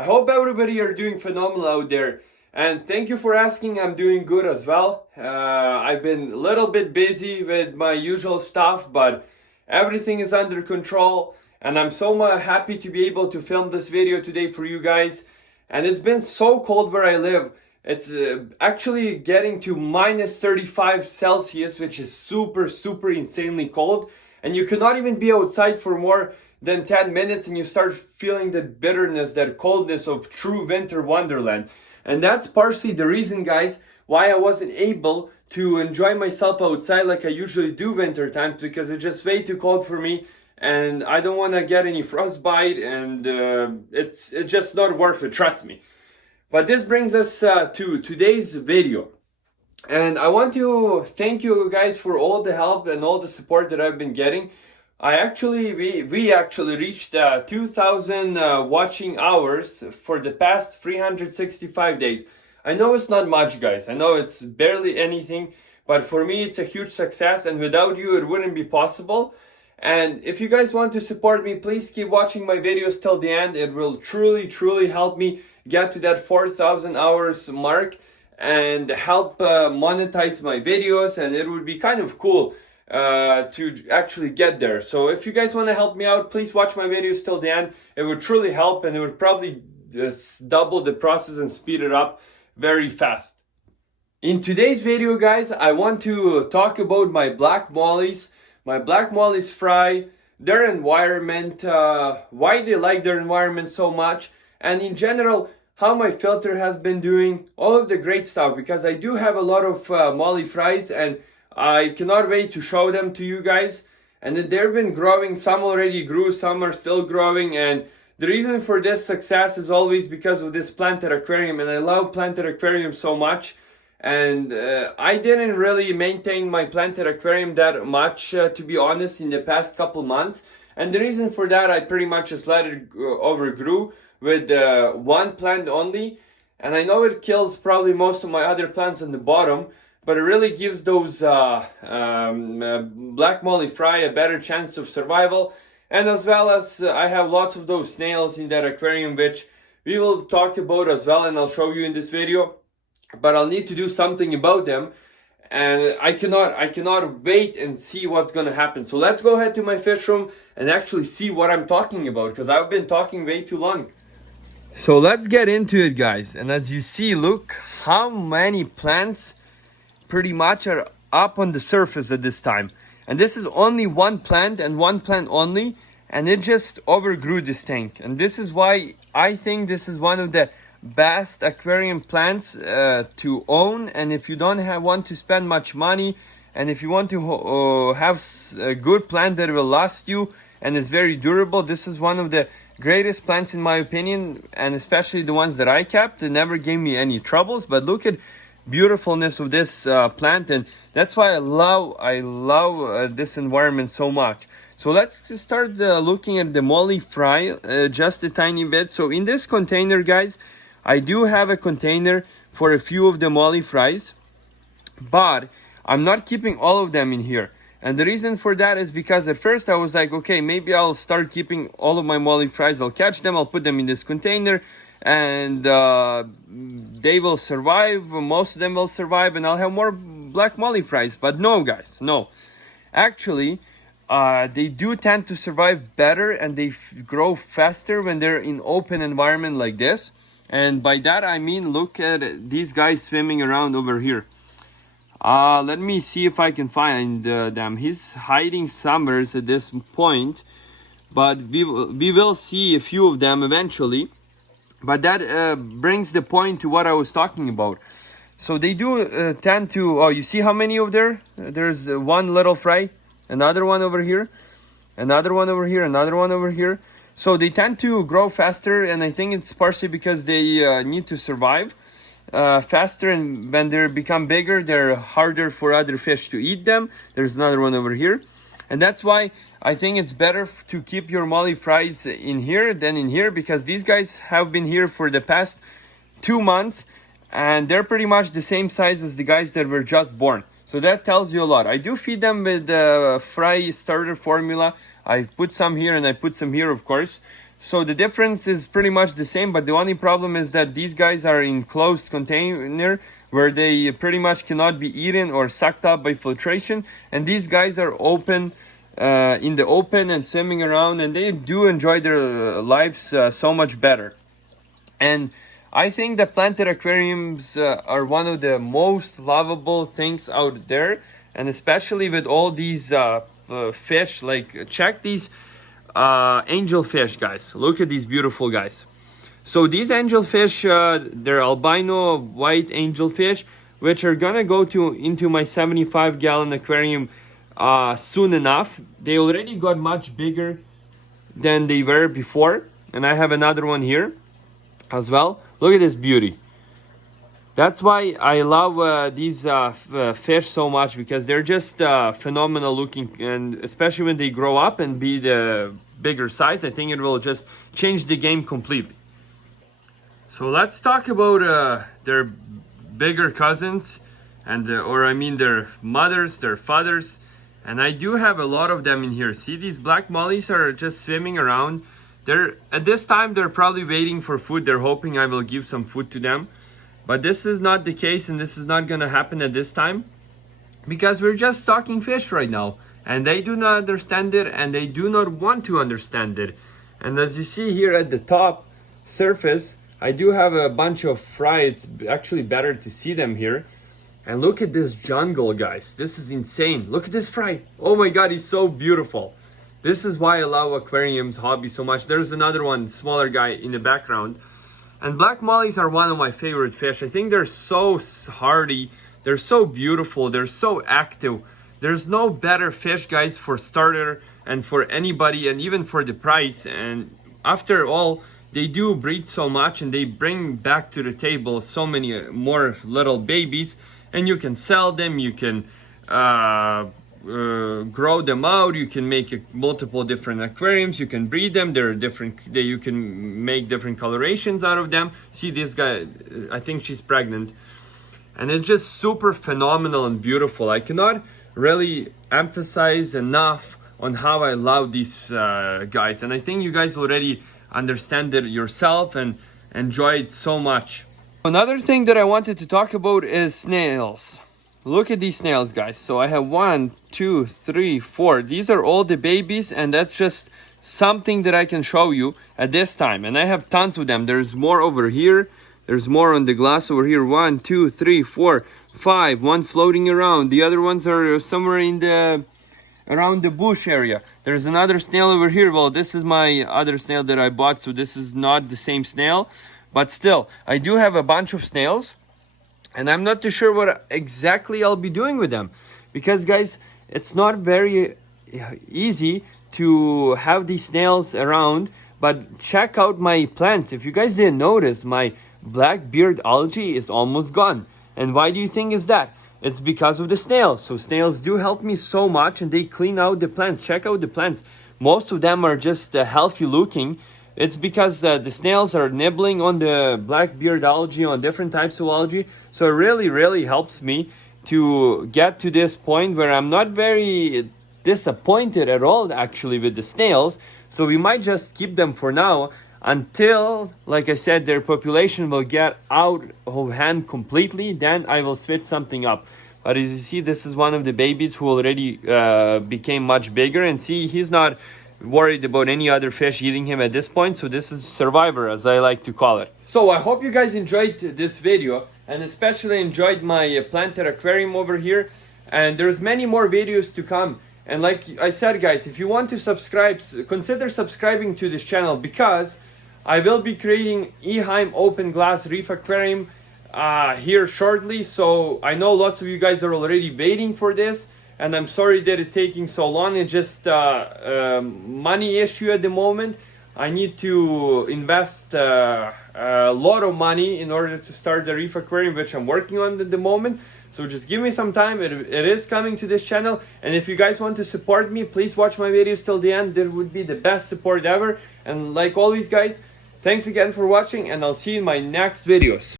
I hope everybody are doing phenomenal out there. And thank you for asking. I'm doing good as well. I've been a little bit busy with my usual stuff, but everything is under control. And I'm so happy to be able to film this video today for you guys. And it's been so cold where I live. It's actually getting to minus 35 Celsius, which is super insanely cold. And you cannot even be outside for more than 10 minutes and you start feeling the bitterness, that coldness of true winter wonderland. And that's partially the reason, guys, why I wasn't able to enjoy myself outside like I usually do winter times, because it's just way too cold for me and I don't want to get any frostbite, and it's just not worth it, trust me. But this brings us to today's video. And I want to thank you guys for all the help and all the support that I've been getting. We actually reached 2,000 watching hours for the past 365 days. I know it's not much, guys. I know it's barely anything, but for me it's a huge success, and without you it wouldn't be possible. And if you guys want to support me, please keep watching my videos till the end. It will truly help me get to that 4,000 hours mark and help monetize my videos, and it would be kind of cool to actually get there. So if you guys want to help me out, please watch my videos till the end. It would truly help, and it would probably double the process and speed it up very fast. In today's video, guys, I want to talk about my black mollies, fry, their environment, why they like their environment so much, and in general how my filter has been doing, all of the great stuff, because I do have a lot of molly fries and I cannot wait to show them to you guys. And they've been growing. Some already grew, some are still growing, and the reason for this success is always because of this planted aquarium, and I love planted aquarium so much. And I didn't really maintain my planted aquarium that much, to be honest, in the past couple months. And the reason for that, I pretty much just let it overgrew with one plant only. And I know it kills probably most of my other plants on the bottom, but it really gives those black molly fry a better chance of survival. And as well as I have lots of those snails in that aquarium, which we will talk about as well, and I'll show you in this video. But I'll need to do something about them, and I cannot wait and see what's gonna happen. So let's go ahead to my fish room and actually see what I'm talking about, because I've been talking way too long. So let's get into it, guys. And as you see, look how many plants pretty much are up on the surface at this time. And this is only one plant and one plant only, and it just overgrew this tank. And this is why I think this is one of the best aquarium plants to own. And if you don't want to spend much money, and if you want to have a good plant that will last you and is very durable, this is one of the greatest plants in my opinion, and especially the ones that I kept. It never gave me any troubles. But look at beautifulness of this plant, and that's why I love this environment so much. So let's just start looking at the molly fry just a tiny bit. So in this container, guys, I do have a container for a few of the molly fries, but I'm not keeping all of them in here. And the reason for that is because at first I was like, okay, maybe I'll start keeping all of my molly fries. I'll catch them, I'll put them in this container, and they will survive. Most of them will survive, and I'll have more black molly fries. But no, guys, no. Actually, they do tend to survive better, and they grow faster when they're in open environment like this. And by that I mean, look at these guys swimming around over here. Let me see if I can find them. He's hiding somewhere at this point, but we will see a few of them eventually. But that brings the point to what I was talking about. So they do tend to, oh, you see how many over there? There's one little fry, another one over here, another one over here, another one over here. So they tend to grow faster, and I think it's partially because they need to survive faster, and when they become bigger, they're harder for other fish to eat them. There's another one over here. And that's why I think it's better to keep your molly fries in here than in here, because these guys have been here for the past 2 months, and they're pretty much the same size as the guys that were just born. So that tells you a lot. I do feed them with the fry starter formula. I put some here and I put some here, of course. So the difference is pretty much the same, but the only problem is that these guys are in closed container where they pretty much cannot be eaten or sucked up by filtration, and these guys are open in the open and swimming around, and they do enjoy their lives so much better. And I think that planted aquariums are one of the most lovable things out there, and especially with all these fish. Like, check these angelfish, guys. Look at these beautiful guys. So these angelfish, they're albino white angelfish, which are gonna go into my 75-gallon aquarium soon enough. They already got much bigger than they were before, and I have another one here as well. Look at this beauty. That's why I love these fish so much, because they're just phenomenal looking, and especially when they grow up and be the bigger size, I think it will just change the game completely. So let's talk about their bigger cousins, and or I mean their mothers, their fathers. And I do have a lot of them in here. See, these black mollies are just swimming around. They're at this time they're probably waiting for food. They're hoping I will give some food to them. But this is not the case, and this is not gonna happen at this time, because we're just stocking fish right now, and they do not understand it, and they do not want to understand it. And as you see here at the top surface, I do have a bunch of fry. It's actually better to see them here. And look at this jungle, guys. This is insane. Look at this fry. Oh my god, he's so beautiful. This is why I love aquariums hobby so much. There's another one, smaller guy in the background. And black mollies are one of my favorite fish. I think they're so hardy. They're so beautiful. They're so active. There's no better fish, guys, for starter and for anybody, and even for the price. And after all, they do breed so much, and they bring back to the table so many more little babies. And you can sell them, you can grow them out, you can make multiple different aquariums, you can breed them. They're different, you can make different colorations out of them. See this guy, I think she's pregnant, and it's just super phenomenal and beautiful. I cannot really emphasize enough on how I love these guys, and I think you guys already understand it yourself and enjoy it so much. Another thing that I wanted to talk about is snails. Look at these snails, guys. So I have 1, 2, 3, 4. These are all the babies, and that's just something that I can show you at this time. And I have tons of them. There's more over here. There's more on the glass over here. 1, 2, 3, 4, 5. One floating around. The other ones are somewhere in the around the bush area. There's another snail over here. Well, this is my other snail that I bought, so this is not the same snail. But still, I do have a bunch of snails, and I'm not too sure what exactly I'll be doing with them. Because, guys, it's not very easy to have these snails around. But check out my plants. If you guys didn't notice, my black beard algae is almost gone. And why do you think is that? It's because of the snails. So snails do help me so much, and they clean out the plants. Check out the plants. Most of them are just healthy looking. It's because the snails are nibbling on the black beard algae, on different types of algae. So it really, really helps me to get to this point where I'm not very disappointed at all, actually, with the snails. So we might just keep them for now until, like I said, their population will get out of hand completely. Then I will switch something up. But as you see, this is one of the babies who already became much bigger. And see, he's not worried about any other fish eating him at this point. So this is survivor, as I like to call it. So I hope you guys enjoyed this video, and especially enjoyed my planted aquarium over here. And there's many more videos to come. And like I said, guys, if you want to subscribe, consider subscribing to this channel, because I will be creating Eheim open glass reef aquarium here shortly. So I know lots of you guys are already waiting for this, and I'm sorry that it's taking so long. It's just money issue at the moment. I need to invest a lot of money in order to start the reef aquarium, which I'm working on at the moment. So just give me some time. It is coming to this channel. And if you guys want to support me, please watch my videos till the end. That would be the best support ever. And like always, guys, thanks again for watching, and I'll see you in my next videos.